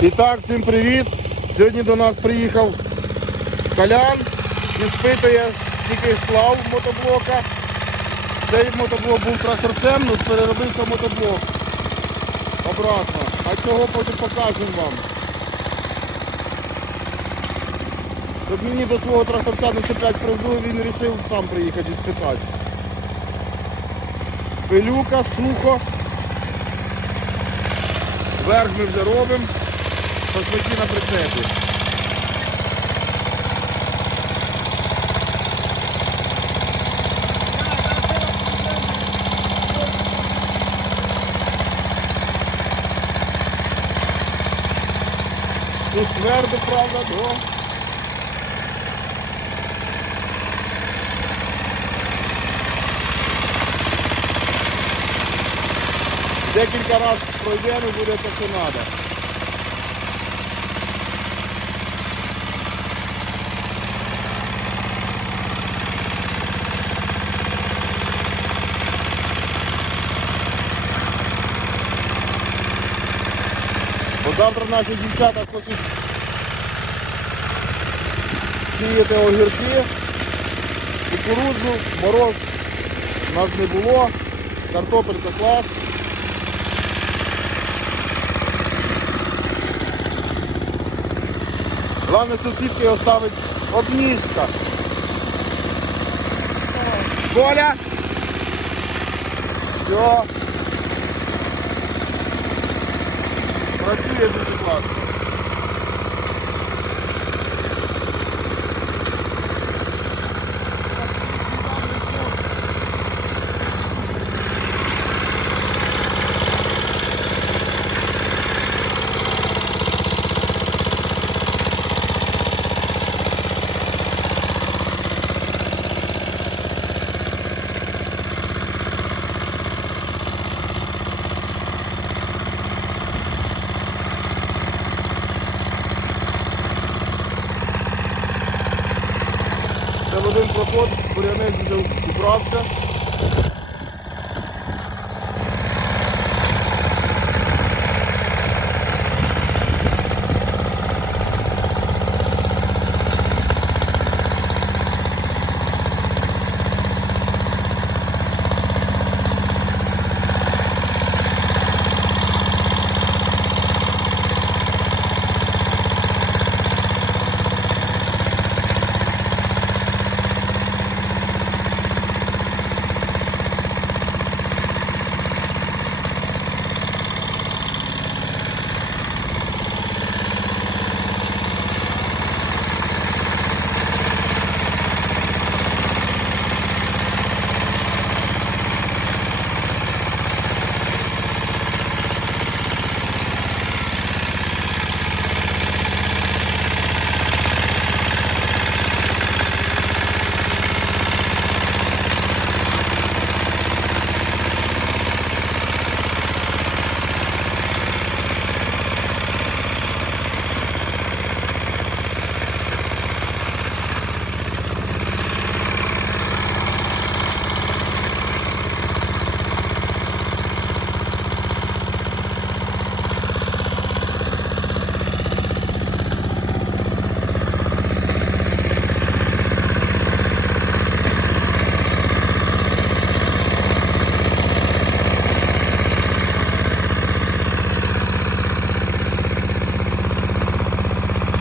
І так, всім привіт! Сьогодні до нас приїхав Колян і спитує, скільки склав мотоблока. Цей мотоблок був тракторцем, але переробився в мотоблок. Обратно. А цього потім покажемо вам. Щоб мені до свого тракторця не чіплять призу, він вирішив сам приїхати і спитати. Пилюка, сухо. Верх ми вже робимо. Шашлики на прицепі. Тут твердо, правда, но... Декілька разів пройдемо буде те, що треба. Завтра наші дівчата хочуть сіяти огірки, кукурудзу, мороз у нас не було, картопелька клас. Головне сусідки оставить обніжка. Коля! Все. Працює дуже класно. Один проход, бурянець вже убрався.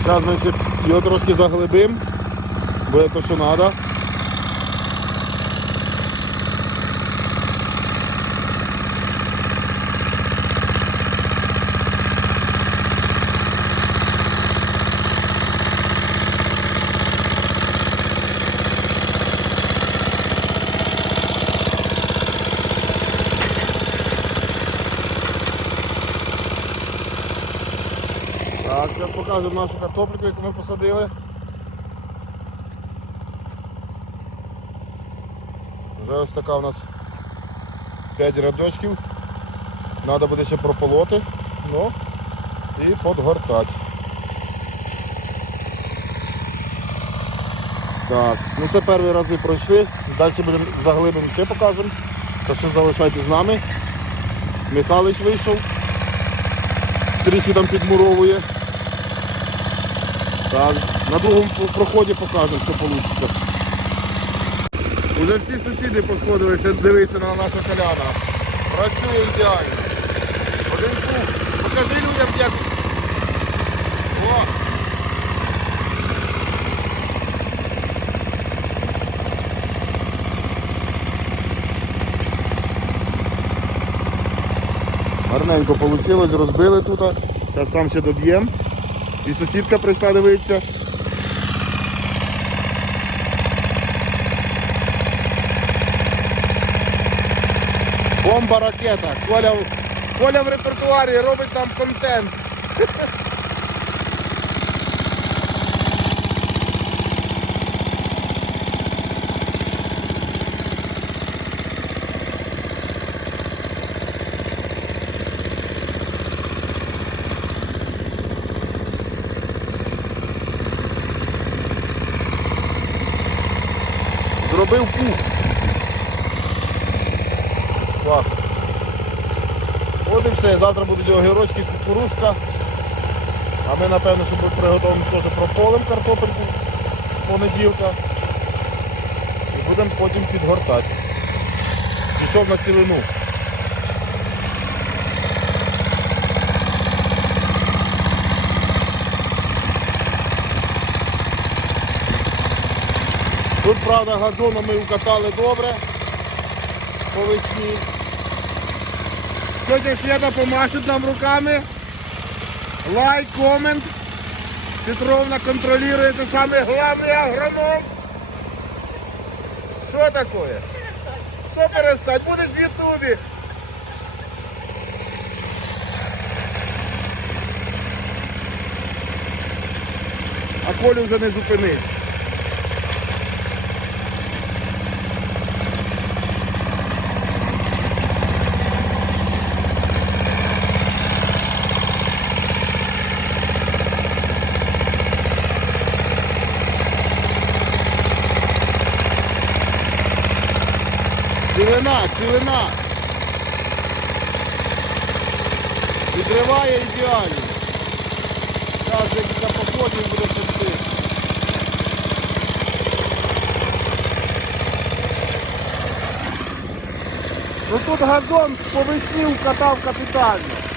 Зараз ми його трошки заглибимо, буде то, що треба. Покажемо нашу картопліку, яку ми посадили. Вже ось така у нас 5 рядочків. Треба буде ще прополоти, ну і подгортати. Так, ну це перші рази пройшли. Далі будемо заглибимо ще покажемо. Так що залишайтесь з нами. Михайлович вийшов. трішки там підмуровує. Так, на другому проході покажемо, що вийде. Уже всі сусіди посходилися, дивитися на нашу коляна. Працює ідеально. Один пух. Покажи людям, як. О! Гарненько вийшло, розбили тут. Зараз там ще доб'ємо. І сусідка прийшла дивитися. Бомба ракета. Коля, Коля в репертуарі робить там контент. Зробив пух. Клас. От і все. Завтра буде геройська кукурузка. А ми напевно, що приготуємо теж прополем картопельку з понеділка. І будемо потім підгортати. Пішов на цілину. Тут, правда, газоном ми укатали добре по весні. Тетя Свята помашуть нам руками. Лайк, комент. Петровна контролює це саме головний агроном. Що таке? Що перестать? Буде в Ютубі. А Колю вже не зупинить. Цілина, цілина. Відриває ідеально. Зараз декілька походів буде пусти. Ну тут газон по весні укатав капітально.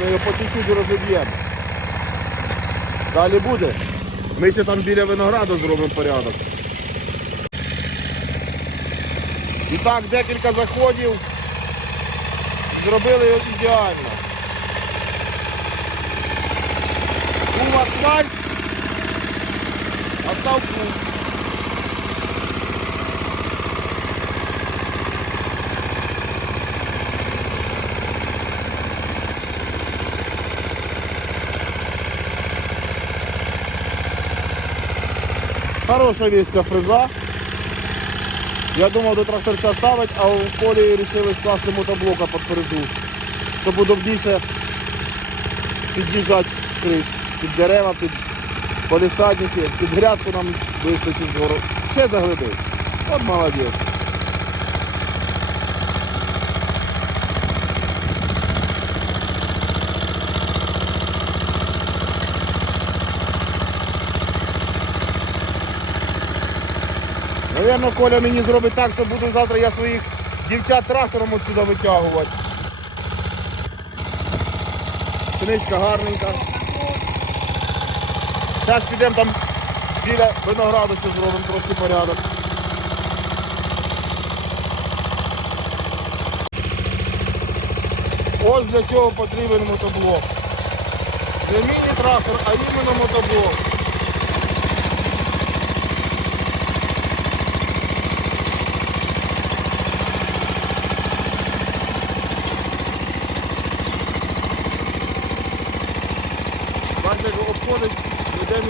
Ми його по чуть-чуть розіб'ємо. Далі буде. Ми ще там біля винограду зробимо порядок. І так, декілька заходів. Зробили його ідеально. Був асфальт, а став пух. Хороша вещь ця фреза. Я думав до тракторця ставити, а в полі вирішили скласти мотоблока під переду, щоб удобніше під'їжджати скрізь. Під дерева, під полісадники, під грядку нам вистачить згору. Ще заглибив. От молодець. Навірно, Коля мені зробить так, що буду завтра я своїх дівчат трактором отсюди витягувати. Синичка гарненька. Зараз підемо там біля винограду ще зробимо трохи порядок. Ось для цього потрібен мотоблок. Не міні-трактор, а іменно мотоблок.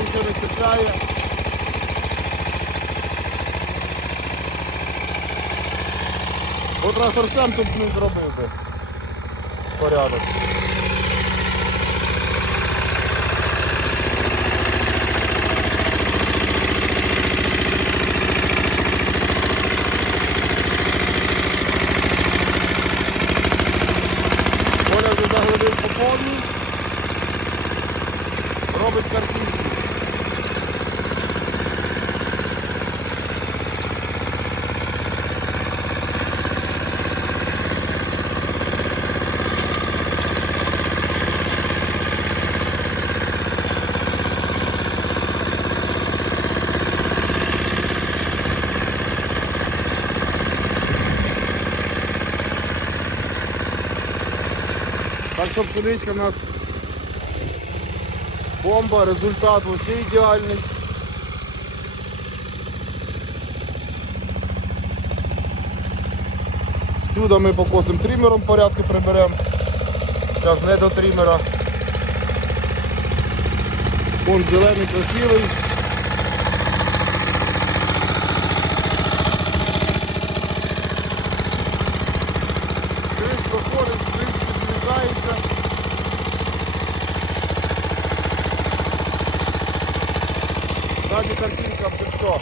Нічого не чіпляє. Бо тракторцем тут не зробив би. порядок. Коля вже заглибив по повній. Робить картинку. Що пшеничка нас бомба, результат вообще ідеальний. Сюди ми покосимо тримером, порядки приберемо. Зараз не до тримера. Вон зелений красивий. Все.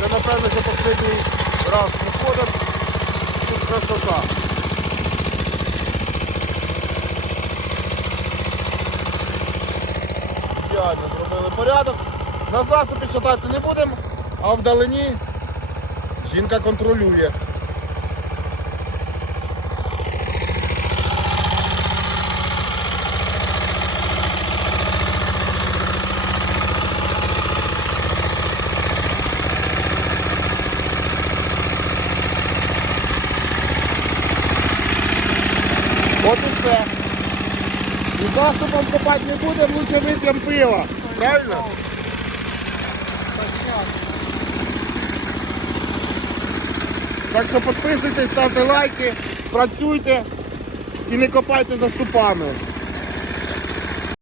Це напевно, за останній раз виходить. Тут красота. Ідеально зробили порядок. На заступі читатися не будемо, а вдалині жінка контролює. От і все. І заступом копати не будемо, лучше вип'ємо пиво. Правильно? Так що підписуйтесь, ставте лайки, працюйте і не копайте за ступами.